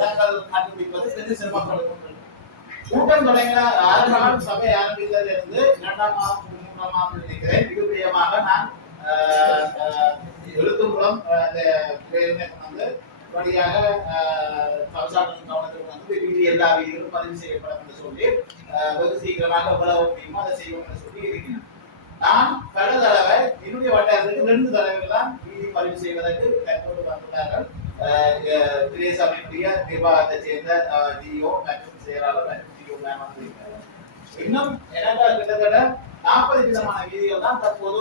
இடங்கள் கண்டுபிடிப்பது பெரிய சிரமப்படுகிறது. கூட்டம் தொடங்கின ஆரம்ப சபை ஆரம்பித்ததிலிருந்து 2ஆம் மாதம் 3ஆம் மாதம் நினைக்கிறேன் மிகப்பெரியமாக நான் எழுத்தும்புறம் அந்த வந்து வழியாக தவசாளர்கள் கவனத்துக்கு வந்து வீதி எல்லா வீதிகளும் பதிவு செய்யப்படும் என்று சொல்லி வெகு சீக்கிரமாக எவ்வளவு முடியுமோ அதை செய்வோம் என்று சொல்லி இருக்கிறேன். நான் பல தடவை என்னுடைய வட்டாரத்துக்கு 2 தடவைகள் தான் வீதி பதிவு செய்வதற்கு கற்போடு வந்துள்ளார்கள். திரேசாமியுடைய நிர்வாகத்தை சேர்ந்த டிஓ மற்றும் செயலாளர் மற்றும் டிஓ மேம் வந்திருக்கிறார்கள். இன்னும் எனக்கு கிட்டத்தட்ட 40 விதமான வீதிகள் தான் தற்போது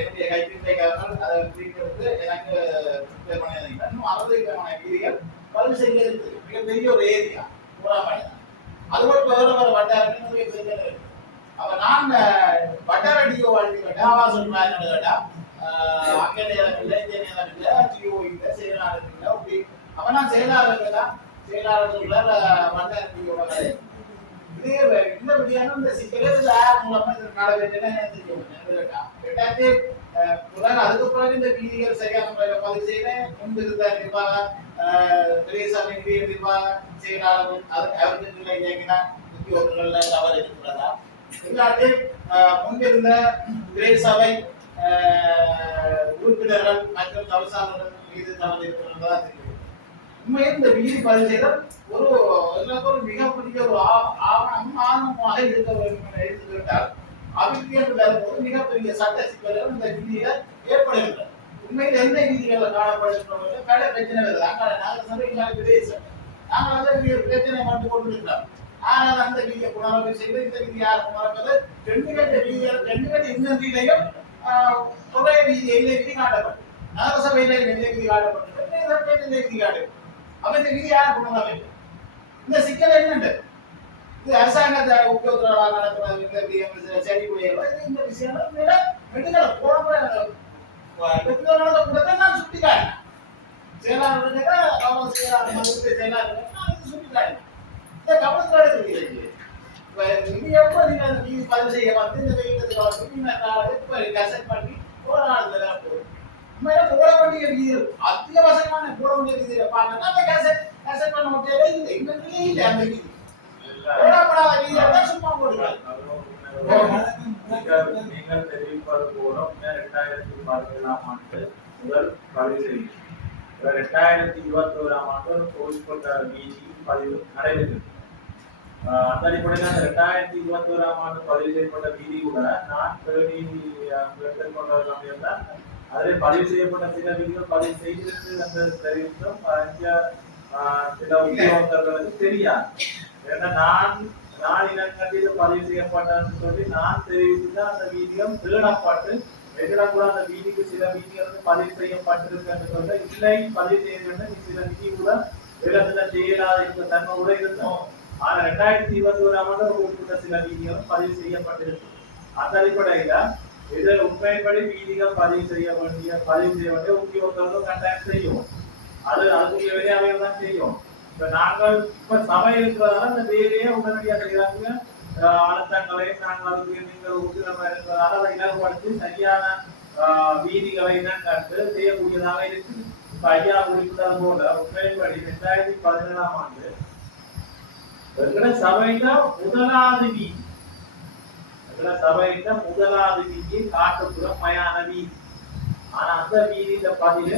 என்னுடைய கைப்பிடிக்காரர்கள் அதை பிரிக்கிறது எனக்கு இன்னும் 60 விதமான வீதிகள் பதிவு செய்ய இருக்கு. மிகப்பெரிய ஒரு ஏரியா பூராமணி தான். அதுபோல் வேறு வட்டாரங்கள் பெரிய இருக்கு. அப்ப நான் வட்டார டிஓ வாழ்க்கை கேட்டேன். அவா சொல்றாங்க கேட்டா அங்கே நேரம் இல்லை, இங்கே நேரம் இல்லை, டிஓ இல்லை, செயலாளர் இல்லை. அப்படி அப்ப நான் செயலாளர்கள் தான் செயலாளர்கள் வட்டார டிஓ இதே இந்த விதியான இந்த சிக்கலே மூலமா நடவேன்னு அதுக்கு பிறகு இந்த வீதிகள் சரியான முறையில் பதிவு செய்யறேன். முன்பு இருந்த நிர்வாக திரேசாமி நிர்வாக செயலாளர்கள் அவருக்கு நிலை இயங்கினா உத்தியோகங்கள்ல தவறு இருக்கிறதா இல்லாட்டி முன்பிருந்த திரேசபை உறுப்பினர்கள் மற்றும் தவசாளர்கள் மீது தவறு இருக்கிறதா தெரியும். உண்மையில் இந்த வீதி பதிவு செய்தால் ஒரு மிகப்பெரிய ஒரு ஆவணமாக இருக்க வேண்டும் என்று எடுத்துக்கிட்டால் அபிவிருத்தி வரும்போது மிகப்பெரிய சட்ட சிக்கல்கள் இந்த வீதியில ஏற்படுகின்றன. உண்மையில் எந்த வீதிகளில் காணப்படுகின்றன பல பிரச்சனை வருது. அங்கே நகரசபை இல்லாத பிரதேசம் நாங்கள் வந்து பிரச்சனை மட்டும் கொண்டிருக்கிறோம். ஆனால் அந்த வீதியை புனரமைப்பு செய்து இந்த வீதி யார் புனரமைப்பது 2 கட்ட வீதிகள் 2 கட்ட இன்னந்திலையும் தொகை வீதி எல்லை வீதி காட்டப்பட்டு நகரசபையில எல்லை வீதி காட்டப்பட்டு வீதி காட்டு. அப்ப இந்த வீதி யார் புனரமைப்பு? இந்த சிக்கல் என்னண்டு? இது அரசாங்கத்தை உத்தியோகத்தராக நடத்துறது சரி இந்த விஷயம் மெடிக்கல போன கூட நான் சுட்டிக்காட்டேன். செயலாளர்கள் அவங்க செயலாளர்கள் சுட்டிக்காட்டேன். இந்த கவனத்தோட இருக்கிறது. இது எப்போ நீங்க அந்த வீதி பதிவு செய்ய வந்து இந்த வெயிட்டத்துக்கு கசட் பண்ணி போராடுறதுல போகும். உண்மையில போட வேண்டிய வீதி அத்தியாவசியமான போட வேண்டிய வீதியை பார்த்தா அந்த கசட் பண்ண முடியல இல்லை. இந்த நிலையே இல்லை. அந்த வீதி போடப்படாத வீதியை தான் சும்மா போடுறாங்க. நீங்கள் தெரிவிப்பது போல 2017ஆம் ஆண்டு முதல் பதிவு செய்யும் 2021ஆம் ஆண்டு கோவில்பட்ட வீதி பதிவு நடைபெற்றது. அந்த அடிப்படையில் அந்த 2021ஆம் ஆண்டு பதிவு செய்யப்பட்ட வீதி கூட நான் எடுத்துக்கொண்டதான் அதில் பதிவு செய்யப்பட்ட சில வீதிகள் பதிவு செய்திருக்கு என்று தெரிவித்தும் சில உத்தியோகர்களுக்கு தெரியாது. ஏன்னா நான் இனக்கட்டியில் பதிவு செய்யப்பட்டதுன்னு சொல்லி நான் தெரிவித்துதான் அந்த வீதியம் தேடப்பட்டு கூட அந்த வீதிக்கு சில வீதிகள் பதிவு செய்யப்பட்டிருக்கு என்று சொல்ல இல்லை பதிவு செய்ய வேண்டும். சில வீதி கூட விலங்குல செய்யலாத இந்த தன்மை கூட இருந்தோம். ஆனா 2021ஆம் ஆண்டு குறிப்பிட்ட சில வீதிகளும் பதிவு செய்யப்பட்டிருக்கு. அந்த அடிப்படையில இது உண்மைப்படி வீதிகள் பதிவு செய்ய வேண்டிய உத்தியோகத்தர்களும் கட்டாயம் செய்யும். அதுக்குரிய வேலையாளர்கள் தான் செய்யும். இப்ப நாங்கள் இப்ப சபை இருக்கிறதால அந்த வேலையை உடனடியாக செய்யறாங்க. அழுத்தங்களை நாங்கள் அதுக்கு நீங்கள் உறுதியாக இருக்கிறதால அதை இலகுபடுத்தி சரியான வீதிகளை தான் கண்டு செய்யக்கூடியதாக இருக்குது. இப்ப ஐயா குறிப்பிட்டது போல உண்மைப்படி 2017ஆம் ஆண்டு சபையில முதலாவது வீதி காட்டுப்புறம் மயான வீதி. ஆனா அந்த வீதியில பதில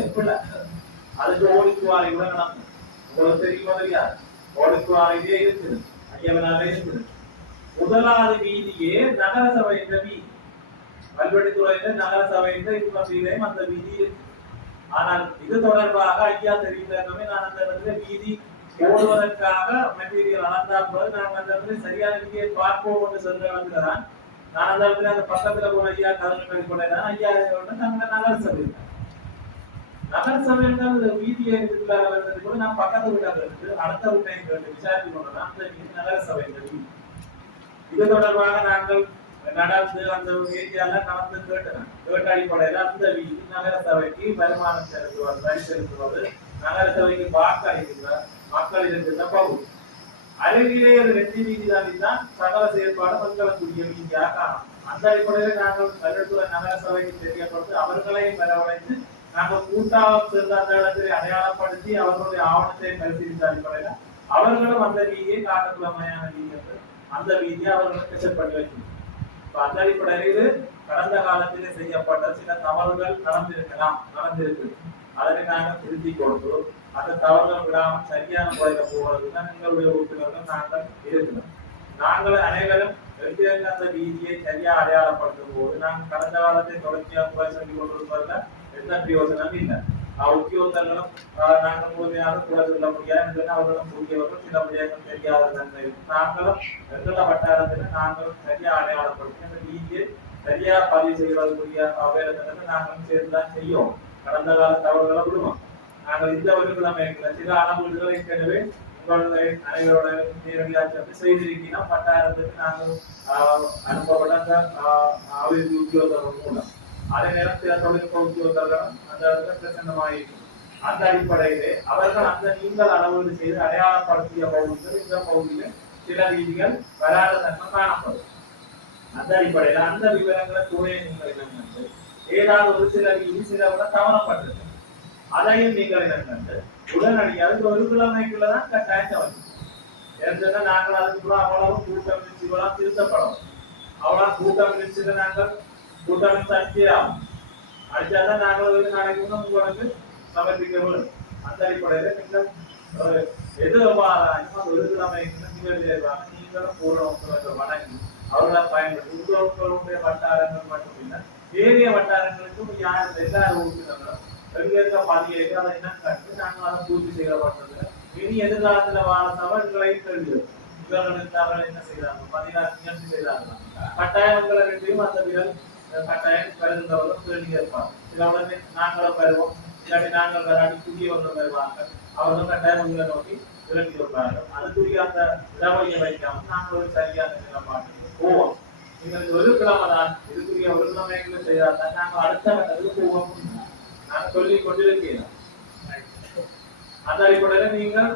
அதுக்கு ஓடிக்குவாரை கூட நடக்கும். உங்களுக்கு தெரியுமா தெரியாது? ஓடிக்குவாரையே இருக்குது, ஐயவனாலே இருக்குது. முதலாவது வீதியே நகரசபை என்ற வீதி, கல்வெட்டுத்துறையில நகரசபை என்ற இப்பதிலையும் அந்த வீதி இருக்கு. ஆனால் இது தொடர்பாக ஐயா தெரிவித்தமே நான் அந்த இடத்துல வீதி போடுவதற்காக மெட்டீரியல் அளந்தால் நாங்கள் அந்த இடத்துல சரியான வீதியை பார்ப்போம் என்று சொல்ல வந்துதான் நான் அந்த இடத்துல அந்த பக்கத்துல போன ஐயா கதவு கொண்டேன். ஐயா நாங்கள் நகரசபைகள் வீதியை கூட நான் பக்கத்து வீட்டாக இருக்கு அடுத்த வீட்டை விசாரித்து கொண்டதான் அந்த நகரசபை வீதி. இது தொடர்பாக நாங்கள் நடந்து அந்த ஏரியால நடந்து கேட்ட அடிப்படையில அந்த வீதி நகரசபைக்கு வருமானம் செலுத்துவது, வரி செலுத்துவது, நகரசபைக்கு வாக்களிக்கின்ற மக்கள் இருக்கின்ற பகுதி அருகிலே ஒரு 2 வீதி தான் சகல செயற்பாடு மக்களுக்குரிய வீதியாக காணும். அந்த அடிப்படையில் நாங்கள் கல்வெட்டுத்துறை நகரசபைக்கு தெரியப்படுத்தி அவர்களை வரவழைத்து நாங்கள் கூட்டாக சேர்ந்த அந்த இடத்தை அடையாளப்படுத்தி அவர்களுடைய ஆவணத்தை பரிசீலித்த அடிப்படையில் அவர்களும் அந்த வீதியை காட்டுக்கிழமையான வீதி என்று அந்த வீதியை அவர்களுக்கு செட் பண்ணி வச்சிருக்கோம். அந்த அடிப்படையில் கடந்த காலத்திலே செய்யப்பட்ட சில தவறுகள் நடந்திருக்கு. அதனை நாங்கள் திருத்தி கொடுத்து அந்த தவறுகள் விடாமல் சரியான முறையில் போவதுதான் எங்களுடைய உறுப்பினர்கள் நாங்கள் இருக்கிறோம். நாங்கள் அனைவரும் அந்த வீதியை சரியா அடையாளப்படுத்தும் போது நாங்கள் கடந்த காலத்தை தொடர்ச்சியாக குறை சொல்லி கொண்டிருப்பதில் எந்த பிரயோஜனம் இல்லை. உத்தியோகர்களும் நாங்கள் முழுமையாக கூட சொல்ல முடியாது, அவர்களும் புதியவர்கள் சில விடயங்கள் தெரியாத தன்மை இருக்கும். நாங்களும் எங்கள வட்டாரத்தில் நாங்களும் சரியா அடையாளப்படுத்தி அந்த வீதியை சரியா பதிவு செய்வதற்குரிய வேலைகளை நாங்களும் சேர்ந்துதான் செய்யும். கடந்த கால தவறுகளை விடுவோம். நாங்கள் இந்த வெள்ளிக்கிழமை சில அளவுகளை ஏற்கனவே உங்களுடைய அனைவரோட நேரடியாக செய்திருக்கிறோம். வட்டாரத்துக்கு நாங்கள் அனுப்பப்பட்ட அந்த அபிவிருத்தி உத்தியோகர்கள் மூலம் அதே நேரம் சில தொழில்நுட்ப உத்தியோகர்களும் அந்த இடத்துல பிரசன்னமாயிருக்கும். அந்த அடிப்படையிலே அவர்கள் அந்த நீங்கள் அளவீடு செய்து அடையாளப்படுத்திய பகுதிகள் இந்த பகுதியில் சில வீதிகள் வராத தன்மை காணப்படும். அந்த அடிப்படையில் அந்த விவரங்களை துணையை நீங்கள் இனங்கண்டு ஏதாவது ஒரு சில வீதி சில விட தவறப்பட்டது அதையும் நீங்கள் இனங்கண்டு உடனடியாக ஒரு கிழமைக்குள்ளதான் கட்டாயம் வரும். ஏன்னா நாங்கள் அதுக்குள்ள அவ்வளவு கூட்டம் நிச்சயம் திருத்தப்படும். அவ்வளவு கூட்டம் நிச்சயம் நாங்கள் கூட்டம் சர்ச்சையாகும். அடிச்சாதான் நாங்கள் ஒரு நாளைக்கு உங்களுக்கு சமர்ப்பிக்க வேண்டும். அந்த அடிப்படையில நீங்கள் எதிர்பாராம ஒரு கிழமைக்கு நீங்களும் பூர்வ வணங்கி அவர்களை பயன்படுத்தி உங்களுடைய வட்டாரங்கள் மட்டும் இல்லை ஏரிய வட்டாரங்களுக்கும் யார் எல்லாரும் உறுப்பினர்களும் எங்க இருக்க பதியேற்று அதை என்ன கண்டு நாங்கள் அதை பூர்த்தி செய்யப்பட்டது. இனி எதிர்காலத்துல வாழ தவறுகளையும் தெரியும். இவர்களுக்கு அவர்கள் என்ன செய்யறாங்க, பதினாறு செய்யறாங்க. கட்டாயங்களை ரெண்டையும் அந்த வீரர் கட்டாயம் கருதுகிறவர்கள் கேள்வி இருப்பாங்க. சில உடனே நாங்களும் பெறுவோம், இல்லாட்டி நாங்கள் வராடி புதியவர்கள் வருவாங்க. அவர்கள் கட்டாயம் உங்களை நோக்கி விளக்கி வைப்பார்கள். அதுக்குரிய அந்த இடவழியை வைக்காம நாங்கள் ஒரு சரியான நிலப்பாட்டுக்கு போவோம். நீங்கள் ஒரு கிழமை தான் இதுக்குரிய ஒரு கிழமைகளை செய்தால்தான் நாங்கள் அடுத்த கட்டத்துக்கு போவோம். நான் சொல்லிக் கொண்டிருக்கிறேன். அந்த அடிப்படையில் நீங்கள்